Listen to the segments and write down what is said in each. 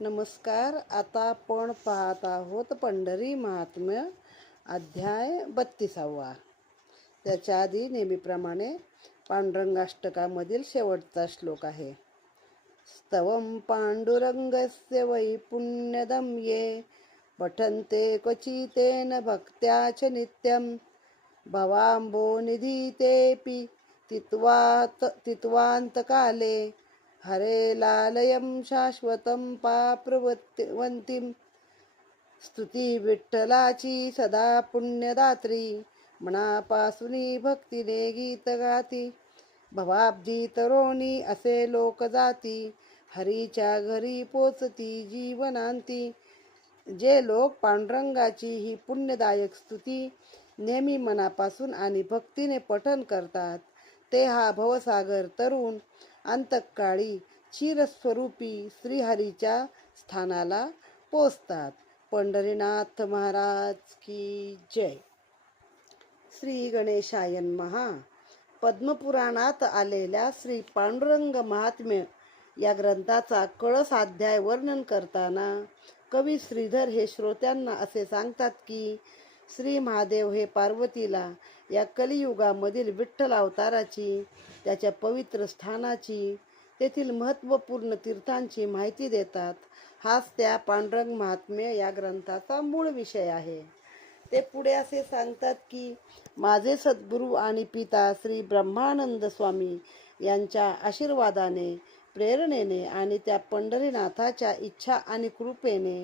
नमस्कार. आता आपण पाहत आहोत पंढरी महात्म्य अध्याय 32वा. त्याच्या आधी नेहमीप्रमाणे पांडुरंगाष्टकामधील शेवटचा श्लोक आहे. स्तवं पांडुरंगस्य वै पुण्यदं ये पठन्ते क्वचितेन भक्त्या च नित्यं भवाम्भोनिधी तेऽपि तित्वान्तकाले हरे लालयं शाश्वतं पाप्रवन्तीं स्तुती विठ्ठलाची सदा पुण्यदात्री मनापासुनी भक्तीने गीत गाती भवाब्धी तरोणी असे लोक जाती हरीच्या घरी पोचती जीवनांती. जे लोक पांडुरंगाची ही पुण्यदायक स्तुती नेहमी मनापासून आणि भक्तीने पठण करतात ते हा भवसागर तरुण अंतकाळी क्षीरस्वरूपी श्रीहरीच्या स्थानाला पोचतात. पंढरीनाथ महाराज की जय. श्री गणेशाय नमः. पद्मपुराणात आलेल्या श्री पांडुरंग महात्म्य या ग्रंथाचा कळसाध्याय वर्णन करताना कवी श्रीधर हे श्रोत्यांना असे सांगतात की श्री महादेव हे पार्वतीला या कलियुगामधील विठ्ठल अवताराची, त्याच्या पवित्र स्थानाची, तेथील महत्त्वपूर्ण तीर्थांची माहिती देतात. हाच त्या पांडुरंग महात्म्य या ग्रंथाचा मूळ विषय आहे. ते पुढे असे सांगतात की माझे सद्गुरू आणि पिता श्री ब्रह्मानंद स्वामी यांच्या आशीर्वादाने, प्रेरणेने आणि त्या पंढरीनाथाच्या इच्छा आणि कृपेने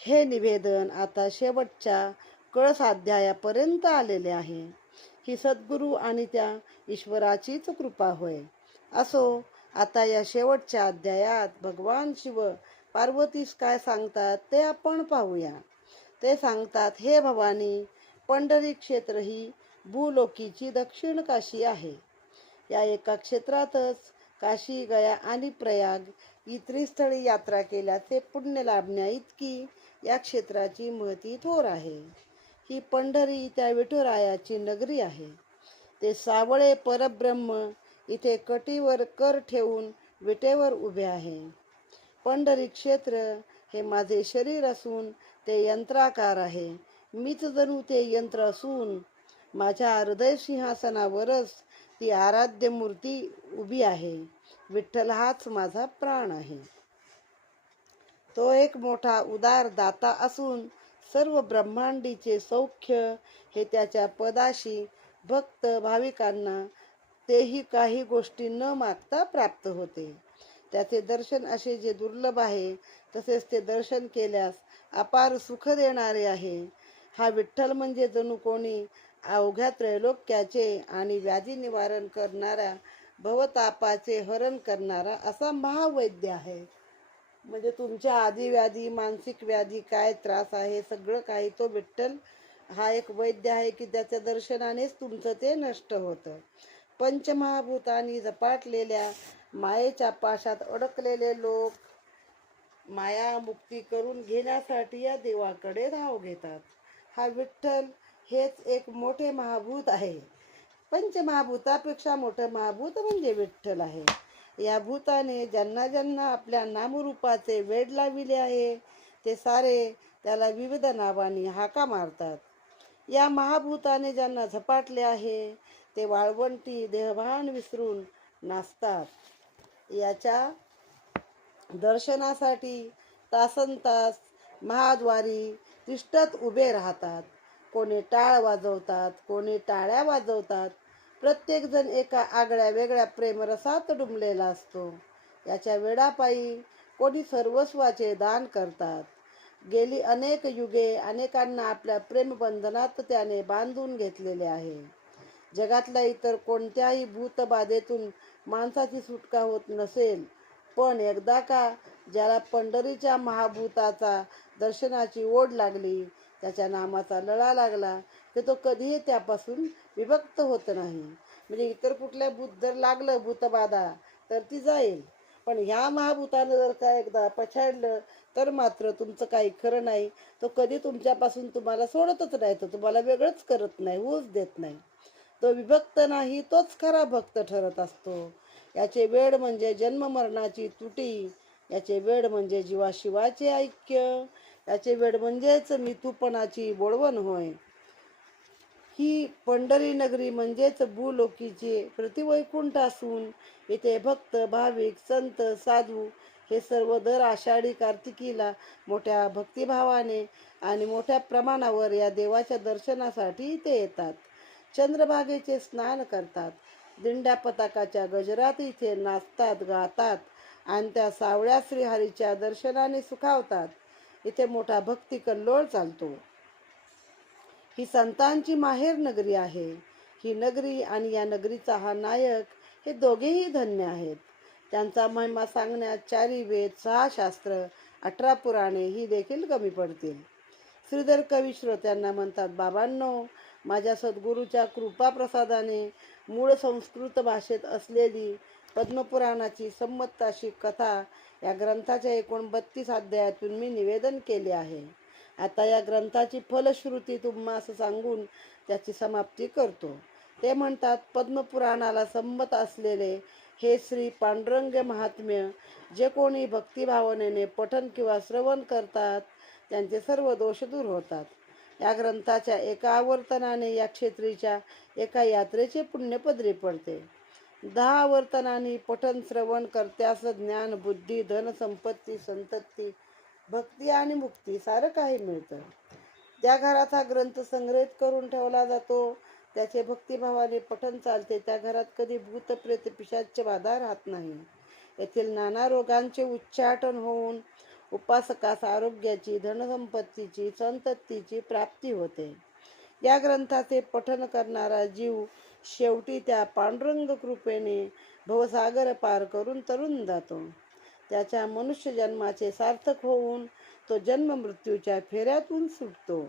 हे निवेदन आता शेवटच्या कळसाध्यायापर्यंत आलेले आहे. ही सद्गुरू आणि त्या ईश्वराचीच कृपा होय. असो, आता या शेवटच्या अध्यायात भगवान शिव पार्वतीस काय सांगतात ते आपण पाहूया. ते सांगतात, हे भवानी, पंढरी क्षेत्र ही भूलोकीची दक्षिण काशी आहे. या एका क्षेत्रातच काशी, गया आणि प्रयाग ही त्रिस्थळी यात्रा केल्याचे पुण्य लाभण्या इतकी या क्षेत्राची महती थोर आहे. ही पंढरी त्या विठुरायाची नगरी आहे. ते सावळे परब्रह्म इथे कटीवर कर ठेवून विटेवर उभे आहे. पंढरी क्षेत्र हे माझे शरीर असून ते यंत्राकार आहे. मीच जणू ते यंत्र असून माझ्या हृदय सिंहासनावरच ती आराध्य मूर्ती उभी आहे. विठ्ठल हाच माझा प्राण आहे. तो एक मोठा उदार दाता असून सर्व ब्रह्मांडीचे सौख्य हे त्याच्या पदाशी भक्त भाविकांना तेही काही गोष्टी न मागता प्राप्त होते. त्याचे दर्शन असे जे दुर्लभ आहे, तसेच ते दर्शन केल्यास अपार सुख देणारे आहे. हा विठ्ठल म्हणजे जणू कोणी अवघ्या त्रैलोक्याचे आणि व्याधी निवारण करणाऱ्या, भवतापाचे हरण करणारा असा महावैद्य आहे. म्हणजे तुमच्या आदी व्याधी, मानसिक व्याधी, काय त्रास आहे, सगळं काही तो विठ्ठल हा एक वैद्य आहे की त्याच्या दर्शनानेच तुमचं ते नष्ट होतं. पंचमहाभूतांनी झपाटलेल्या मायेच्या पाशात अडकलेले लोक माया मुक्ती करून घेण्यासाठी या देवाकडे धाव घेतात. हा विठ्ठल हेच एक मोठे महाभूत आहे. पंचमहाभूतापेक्षा मोठं महाभूत म्हणजे विठ्ठल आहे. या भूताने ज्यांना ज्यांना आपल्या नामरूपाचे वेड लाविले आहे ते सारे त्याला विविध नावाने हाका मारतात. या महाभूताने ज्यांना झपाटले आहे ते वाळवंटी देहभान विसरून नाचतात. याच्या दर्शनासाठी तासनतास महाद्वारी तिष्ठत उभे राहतात. कोणी टाळ वाजवतात, कोणी टाळ्या वाजवतात. प्रत्येक जण एका आगळ्या वेगळ्या प्रेमरसात डुंबलेला असतो. याच्या वेडापायी कोणी सर्वस्वाचे दान करतात. गेली अनेक युगे अनेकांना आपल्या प्रेमबंधनात त्याने बांधून घेतलेले आहे. जगातल्या इतर कोणत्याही भूतबाधेतून माणसाची सुटका होत नसेल, पण एकदा का ज्याला पंढरीच्या महाभूताचा दर्शनाची ओढ लागली, त्याच्या नामाचा लळा लागला, तर तो कधीही त्यापासून विभक्त होत नाही. म्हणजे इतर कुठल्या भूत जर लागलं भूतबाधा तर ती जाईल, पण ह्या महाभूतानं जर का एकदा पछाडलं तर मात्र तुमचं काही खरं नाही. तो कधी तुमच्यापासून तुम्हाला सोडतच नाही, तो तुम्हाला वेगळंच करत नाही, होऊच देत नाही. तो विभक्त नाही, तोच खरा भक्त ठरत असतो. याचे वेड म्हणजे जन्म मरणाची तुटी याचे वेड म्हणजे जीवाशिवाचे ऐक्य, याचे वेड म्हणजेच मितूपणाची बोळवण होय. ही पंढरी नगरी म्हणजेच भूलोकीचे प्रतिवैकुंठ असून इथे भक्त, भाविक, संत, साधू हे सर्व दर आषाढी कार्तिकीला मोठ्या भक्तिभावाने आणि मोठ्या प्रमाणावर या देवाच्या दर्शनासाठी इथे येतात. चंद्रभागेचे स्नान करतात. दिंड्या पताकाच्या गजरात इथे नाचतात, गातात आणि त्या सावळ्या श्रीहरीच्या दर्शनाने सुखावतात. इथे मोठा भक्ती कल्लोळ चालतो. ही संतांची माहेर नगरी आहे. ही नगरी आणि या नगरीचा हा नायक हे दोघेही धन्य आहेत. त्यांचा महिमा सांगण्यात 4 वेद, 6 शास्त्र, 18 पुराणे ही देखील कमी पडतील. श्रीधर कवी श्रोत्यांना म्हणतात, बाबांनो, माझ्या सद्गुरूच्या कृपा प्रसादाने मूळ संस्कृत भाषेत असलेली पद्मपुराणाची संमत कथा या ग्रंथाच्या एकूण 32 अध्यायातून मी निवेदन केले आहे. आता या ग्रंथाची फलश्रुती तुम्हास सांगून त्याची समाप्ती करतो. ते म्हणतात, पद्मपुराणाला संमत असलेले हे श्री पांडुरंग महात्म्य जे कोणी भक्तिभावनेने पठण किंवा श्रवण करतात त्यांचे सर्व दोष दूर होतात. या ग्रंथाच्या एका आवर्तनाने या क्षेत्रीच्या एका यात्रेचे पुण्य पदरी पडते. 10 आवर्तनांनी पठण श्रवण करत्यास ज्ञान, बुद्धी, धन, संपत्ती, संतती, भक्ती आणि मुक्ती सारं काही मिळतं. त्या घरात हा ग्रंथ संग्रहित करून ठेवला जातो, त्याचे भक्तिभावाने पठण चालते, त्या घरात कधी भूत, प्रेत, पिशाच बाधा राहत नाही. येथील नाना रोगांचे उच्चाटन होऊन उपासकास आरोग्याची, धनसंपत्तीची, संततीची प्राप्ती होते. या ग्रंथाचे पठण करणारा जीव शेवटी त्या पांडुरंग कृपेने भवसागर पार करून तरून जातो. त्याच्या मनुष्य जन्माचे सार्थक होऊन तो जन्म मृत्यूच्या फेऱ्यातून सुटतो.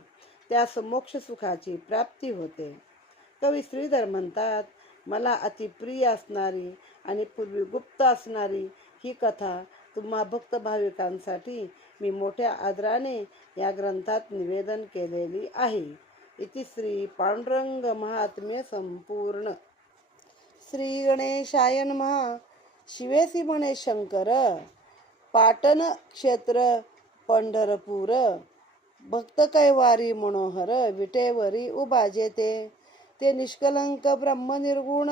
त्यास मोक्ष सुखाची प्राप्ती होते. कवी श्रीधर म्हणतात, मला अतिप्रिय असणारी आणि पूर्वी गुप्त असणारी ही कथा तुम्हा भक्त भाविकांसाठी मी मोठ्या आदराने या ग्रंथात निवेदन केलेली आहे. इति श्री पांडुरंग महात्म्य संपूर्ण. श्री गणेशाय नमः. शिवेसी म्हणे शंकर, पाटण क्षेत्र पंढरपूर, भक्त कैवारी मनोहर, विटेवरी उभा जेते, ते निष्कलंक ब्रह्म निर्गुण,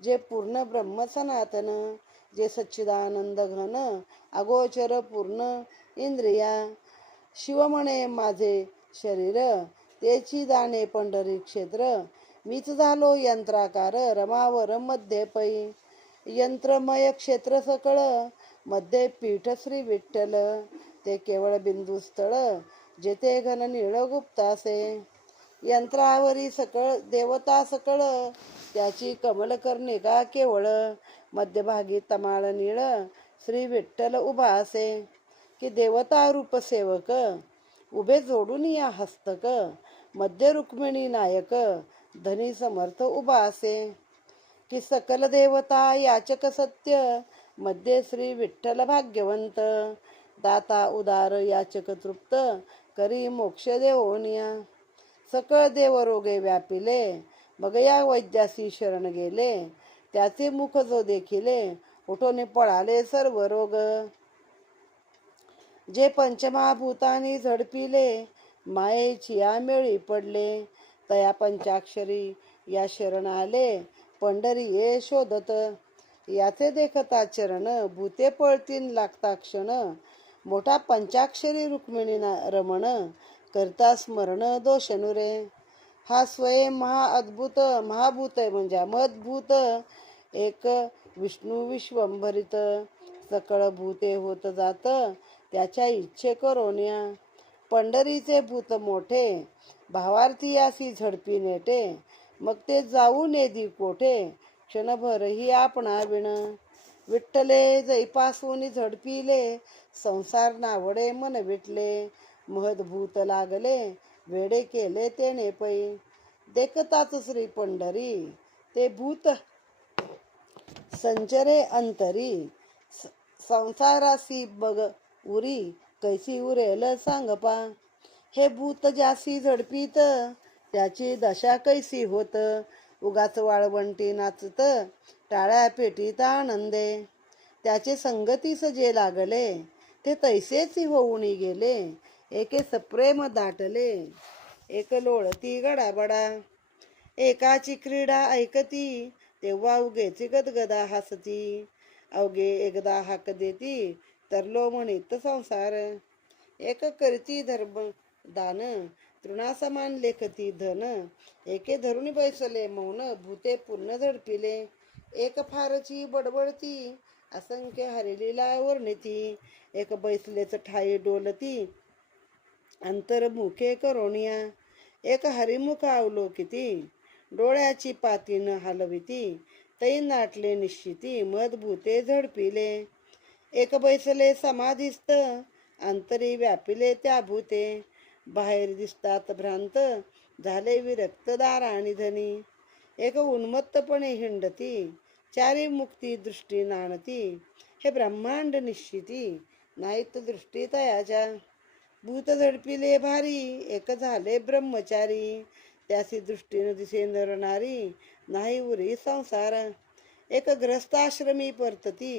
जे पूर्ण ब्रह्म सनातन, जे सच्चिदानंद घन, अगोचर पूर्ण इंद्रिया. शिव म्हणे माझे शरीर, तेची दाणे पंढरी क्षेत्र, मीच झालो यंत्राकार, रमावर मध्ये पै, यंत्रमय क्षेत्र सकळ, मध्ये पीठ श्री विठ्ठल, ते केवळ बिंदू स्थळ, जेथे घन नीळ गुप्तासे, यंत्रावरी सकळ देवता सकळ, त्याची कमल कर्णिका केवळ, मध्यभागी तमाळ नीळ, श्री विठ्ठल उभा असे, की देवता रूप सेवक, उभे जोडून या हस्तक, मध्य रुक्मिणी नायक, धनी समर्थ उभा असे, की सकल देवता याचक सत्य, मध्ये श्री विठ्ठल भाग्यवंत, दाता उदार याचक तृप्त, करी मोक्ष देवोनिया. सकळ देव रोगे व्यापिले, मग या वैद्यासी शरण गेले, त्याचे मुख जो देखिले, उठून पळाले सर्व रोग, जे पंचमहाभूतानी झडपिले, मायेची या मेळी पडले, तया पंचाक्षरी या शरण आले, पंढरी ये शोधत, याचे देखता चरण, भूते पळतीन लागता क्षण, मोठा पंचाक्षरी रुक्मिणी रमण, करता स्मरण दोष नुरे. हा स्वयं महाअद्भुत महाभूत म्हणजे महद्भूत एक विष्णू विश्वंभरित, सकळ भूते होत जात त्याच्या इच्छे करोन्या. पंढरीचे भूत मोठे, भावार्थी यासी झडपी नेटे, मग ते जाऊ नेदी कोठे, क्षणभर ही आपणा विण. विठ्ठले जैपासून झडपिले, संसार नावडे मन विटले, महद्भूत लागले, वेडे केले तेने पै. देखताच श्री पंढरी, ते भूत संचरे अंतरी, संसारासी बग उरी, कैसी उरेल सांग पा. हे भूत ज्यासी झडपीत, त्याची दशा कैसी होत, उगाच वाळवंटी नाचत, टाळ्या पेटीत आनंदे. त्याचे संगतीस जे लागले ते तैसेच होऊन गेले. एके सप्रेम दाटले एक लोळती गडाबडा. एकाची क्रीडा ऐकती तेव्हा उगेच गदगदा हसती. अवघे एकदा हाक देती तरलो म्हणीत संसार. एक करती धर्म दान तृणासमान लेखती धन. एके धरून बैसले मौन भूते पूर्ण झडपिले. एक फारची बडबडती असंख्य हरिलीला वर्णिती. एक बैसलेच ठाई डोलती अंतर्मुखे करोनिया. एक हरिमुख अवलोकिती डोळ्याची पाती न हलविती. तै नाटले निश्चिती मध भूते झडपिले. एक बैसले समाधिस्थ अंतरी व्यापिले त्या भूते. बाहेर दिसतात भ्रांत झाले विरक्त दाराणी धनी. एक उन्मत्तपणे हिंडती चारी मुक्ती दृष्टी नाणती. हे ब्रह्मांड निश्चिती नाहीत दृष्टी तयाच्या. भूत झडपिले भारी एक झाले ब्रह्मचारी. त्यासी दृष्टीने दिसे नर नारी नाही उरी संसार. एक ग्रस्ताश्रमी परतती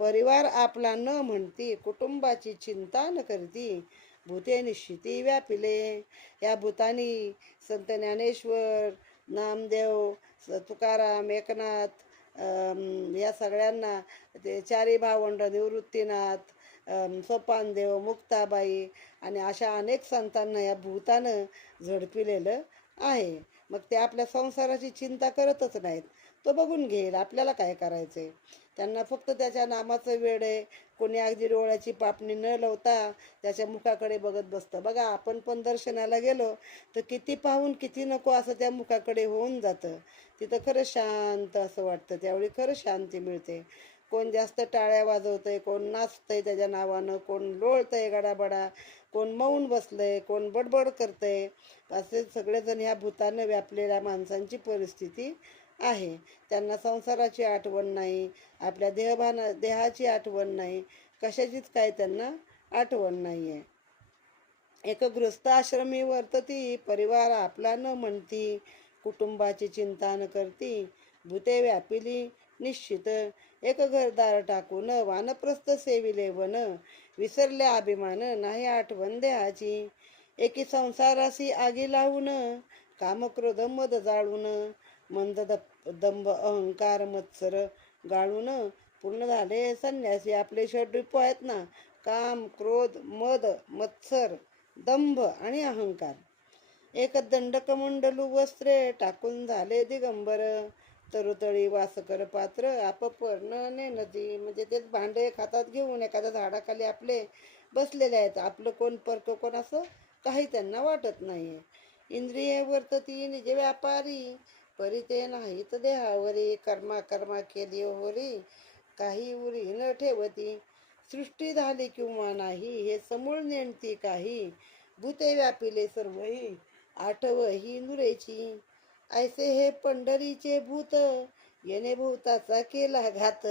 परिवार आपला न म्हणती. कुटुंबाची चिंता न करती भूते निश्चिती व्यापिले. या भूतानी संत ज्ञानेश्वर नामदेव तुकाराम एकनाथ या सगळ्यांना ते चारी भावंड निवृत्तीनाथ सोपानदेव मुक्ताबाई आणि अशा अनेक संतांना या भूतानं झडपिलेलं आहे. मग ते आपल्या संसाराची चिंता करतच नाहीत. तो बघून घेईल आपल्याला काय करायचंय. त्यांना फक्त त्याच्या नामाचं वेड आहे. कोणी अगदी डोळ्याची पापणी न लावता त्याच्या मुखाकडे बघत बसतं. बघा आपण पण दर्शनाला गेलो तर किती पाहून किती नको असं त्या मुखाकडे होऊन जातं. तिथं खरं शांत असं वाटतं. त्यावेळी खरं शांती मिळते. कोण जास्त टाळ्या वाजवतंय, कोण नाचतंय त्याच्या नावानं, कोण लोळतंय गडाबडा, कोण मौन बसलंय, कोण बडबड करतंय. असे सगळेजण ह्या भूतानं व्यापलेल्या माणसांची परिस्थिती आहे. त्यांना संसाराची आठवण नाही, आपल्या देहाची आठवण नाही, कशाचीच काय त्यांना आठवण नाही आहे. एक गृहस्थ आश्रमी वर्तती परिवार आपला न म्हणती. कुटुंबाची चिंता न करती भूते व्यापिली निश्चित. एक घरदार टाकून वानप्रस्थ सेविले वन. विसरले अभिमान नाही आठवण देहाची. एकी संसारासी आगी लावून कामक्रोध मद जाळून. मंद दंभ अहंकार मत्सर गाळून पूर्ण झाले संन्यासी. आपले षड्रिपू आहेत ना, काम क्रोध मद मत्सर दंभ आणि अहंकार. एक दंडकमंडलू वस्त्रे टाकून झाले दिगंबर. तरुतळी वासकर पात्र आपपर्ण नदी. म्हणजे तेच भांडे हातात घेऊन एखाद्या झाडाखाली आपले बसलेले आहेत. आपलं कोण परक कोण असं काही त्यांना वाटत नाहीये. इंद्रिये वर्तती निज व्यापारी परिते नाहीत देहावरी. कर्मा केली होरी काही उरी न ठेवती. सृष्टी झाली किंवा नाही हे समूळ नेणती काही. भूते व्यापिले सर्वही आठव ही नुरेची. ऐसे हे पंढरीचे भूत येणे भूताचा केला घात.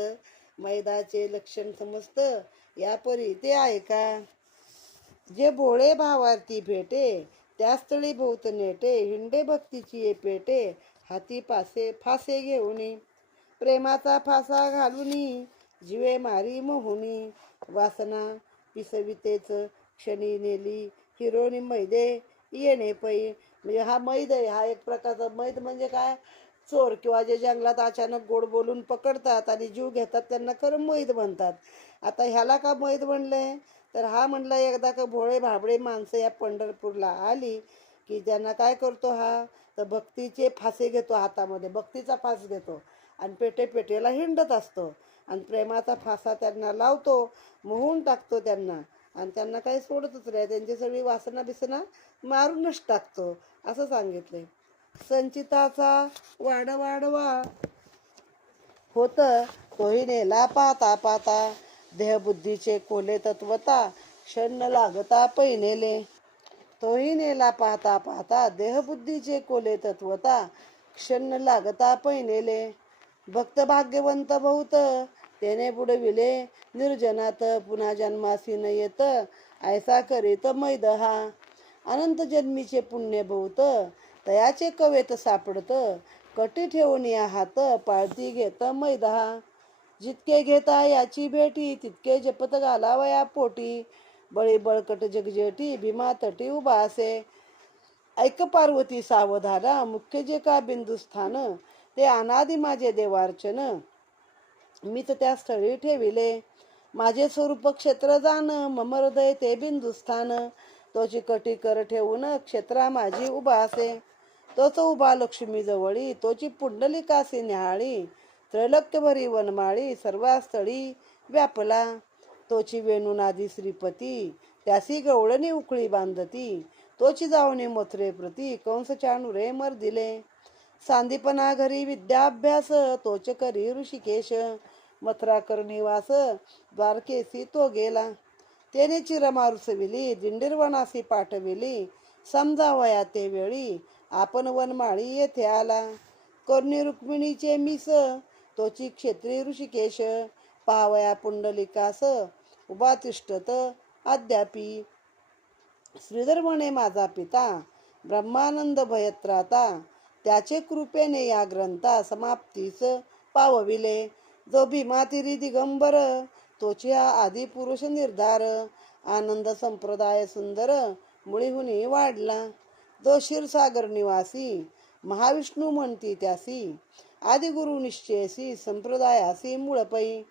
मैदाचे लक्षण समजत या परी ते ऐका. जे बोळे भावार्थी भेटे त्या स्थळी बहुत नेटे. हिंडे भक्तीची पेटे हाती फासे घेऊनी. प्रेमाचा फासा घालूनी जीवे मारी मोहुनी. वासना पिसवितेच क्षणी नेली हिरोनी मैदे येणे पै. म्हणजे हा मैद आहे. हा एक प्रकारचा मैद म्हणजे काय, चोर किंवा जे जंगलात अचानक गोड बोलून पकडतात आणि जीव घेतात त्यांना खरं मैद म्हणतात. आता ह्याला का मैद म्हणलंय तर हा म्हणला एकदा का भोळे भाबडे माणसं या पंढरपूरला आली की त्यांना काय करतो हा तर भक्तीचे फासे घेतो हातामध्ये. भक्तीचा फास घेतो आणि पेटेला हिंडत असतो आणि प्रेमाचा फासा त्यांना लावतो, मोहून टाकतो त्यांना आणि त्यांना काही सोडतच नाही. त्यांची सगळी वासना बिसना मारूनच टाकतो असं सांगितलंय. संचिताचा वाढवा होत तोही नेला पाहता पाहता. देहबुद्धीचे कोले तत्वता क्षण न लागता पैनेले. तोही नेला पाहता पाहता देहबुद्धीचे कोले तत्वता क्षण न लागता पैनेले. भक्त भाग्यवंत बहुत त्याने बुडविले निर्जनात. पुन्हा जन्मासी न येत ऐसा करीत मैद हा. अनंत जन्मीचे पुण्य बहुत तयाचे कवेत सापडत. कटी ठेवून या हात पाळती घेत मैद हा. जितके घेता याची भेटी तितके जपत घालावया पोटी. बळी बळकट जगजेटी भीमा तटी उभा असे. ऐक पार्वती सावधाना मुख्य जे का बिंदुस्थान. ते अनादि माझे देवार्चन मीच त्या स्थळी ठेविले. माझे स्वरूप क्षेत्र जाण मम हृदय ते बिंदुस्थान. तोची कटी कर ठेवून क्षेत्रा माझी उभा असे. तोच उभा लक्ष्मी जवळी तोची पुंडलिकासी न्याहाळी. त्रैलोक्यभरी वनमाळी सर्वास्थळी व्यापला. तोची वेणुनादी श्रीपती त्यासी गवळणी उकळी बांधती. तोची जावणी मथुरे प्रती कंस चाणुरे मर्दिले. सांदीपना घरी विद्याभ्यास तोच करी ऋषिकेश. मथुरा कर निवास द्वारकेसी तो गेला. त्याने चिरमारुसविली दिंडीरवनासी पाठविली. समजावया ते वेळी आपण वनमाळी येथे आला. कर्णी रुक्मिणीचे मीस तोची क्षेत्री ऋषिकेश. पावया पुंडलिकास उभा तिष्ठत अद्यापी. श्रीधर म्हणे माझा पिता ब्रह्मानंद भयत्राता. त्याचे कृपेने या ग्रंथा समाप्तीस पावविले. जो भीमातिरी दिगंबर तोची हा आदि पुरुष निर्धार. आनंद संप्रदाय सुंदर मुळीहुनी वाढला. जो क्षीरसागर निवासी महाविष्णू म्हणती त्यासी. आदिगुरु निश्चयसी संप्रदायासी मूळपै.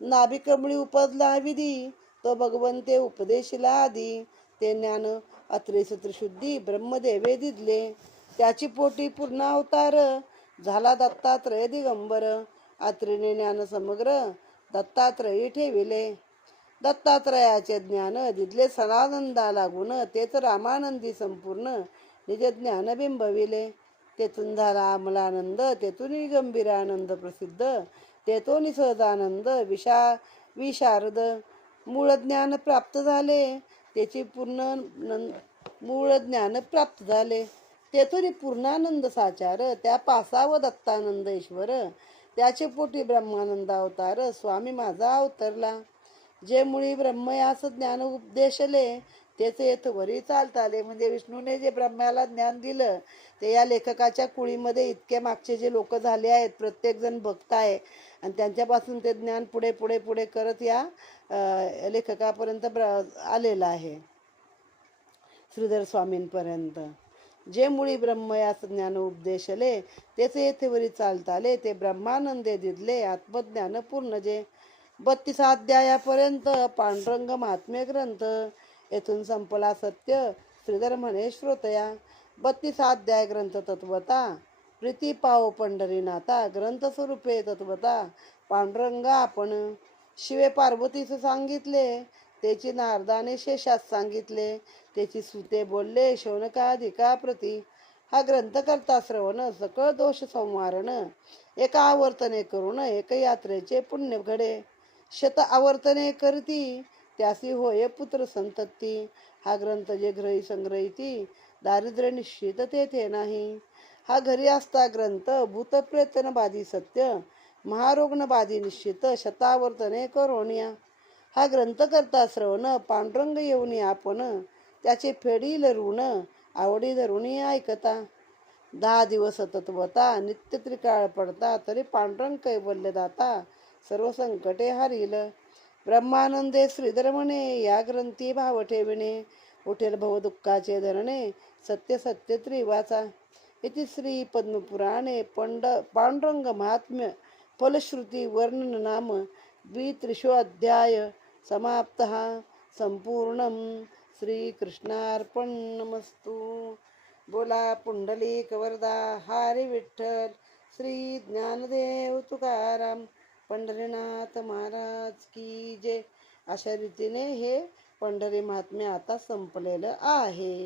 नाभिकमळी उपजला विधी तो भगवंते उपदेशिला आदी. ते ज्ञान अत्रेस त्रिशुद्धी ब्रह्मदेवे दिदले. त्याची पोटी पूर्ण अवतार झाला दत्तात्रय दिगंबर. अत्रेने ज्ञान समग्र दत्तात्रयी ठेविले. दत्तात्रयाचे ज्ञान दिदले सदानंदा लागून. तेच रामानंदी संपूर्ण निज ज्ञान बिंबविले. तेथून झाला अमलानंद तेथून गंभीरानंद प्रसिद्ध. तेथून सहजानंद विशारद. मूळ ज्ञान प्राप्त झाले त्याची मूळ ज्ञान प्राप्त झाले. तेथून पूर्णानंद साचार त्या पासाव दत्तानंद ईश्वर. त्याचे पोटी ब्रह्मानंद अवतार स्वामी माझा अवतरला. जे मुळी ब्रह्मयास ज्ञान उपदेशले तेच येथवरी चालताले. म्हणजे विष्णूने जे ब्रह्म्याला ज्ञान दिलं ते या लेखकाच्या कुळीमध्ये इतके मागचे जे लोक झाले आहेत प्रत्येक जण भक्त आहे आणि त्यांच्यापासून ते ज्ञान पुढे पुढे पुढे करत या लेखकापर्यंत आलेलं आहे श्रीधर स्वामींपर्यंत. जे मुळी ब्रह्मयास ज्ञान उपदेशले तेच येथेवरी चालताले. ते ब्रह्मानंदे दिदले आत्मज्ञान पूर्ण जे. 32 अध्यायापर्यंत पांडुरंग महात्म्य ग्रंथ. येथून संपला सत्य श्रीधर म्हणे श्रोतया. 32 अध्याय ग्रंथ तत्वता. प्रीती पाव पंढरीनाथा ग्रंथ स्वरूपे तत्वता. पांडुरंगा आपण शिवे पार्वतीस सांगितले त्याची नारदाने शेषास सांगितले. त्याची सुते बोलले शौनकाधिका प्रती. हा ग्रंथ करता श्रवण सकळ दोष संवारण. एका आवर्तने करून एक यात्रेचे पुण्य घडे. शत आवर्तने करती त्यासी होय पुत्र संतती. हा ग्रंथ जे ग्रही संग्रहिती दारिद्र्य निश्चित तेथे नाही. हा घरी असता ग्रंथ भूतप्रेतन बाधी सत्य. महारोग्न बाधी निश्चित शतावर्तने करोनिया. हा ग्रंथ करता श्रवण पांडुरंग येऊनी आपण. त्याचे फेडील ऋण आवडी धरुणी ऐकता. 10 दिवस तत्वता नित्य त्रिकाळ पडता. तरी पांडुरंग कैवल्य दाता सर्व संकटे हरिल. ब्रह्मानंदे श्रीधर म्हणे या ग्रंथी भाव ठेविणे. उठेल भव दुःखाचे धरणे सत्य सत्य त्रिवाचा. इति श्री पद्मपुराणे पांडुरंग महात्म्य फलश्रुती वर्णन नाम 23 अध्याय समाप्तः संपूर्णम. श्रीकृष्णार्पणमस्तु. बोला पुंडलिक वरदा हरी विठ्ठल. श्री ज्ञानदेव तुकाराम पंढरीनाथ महाराज की जय. अशा रीतीने हे पंढरी महात्म्य आता संपलेलं आहे.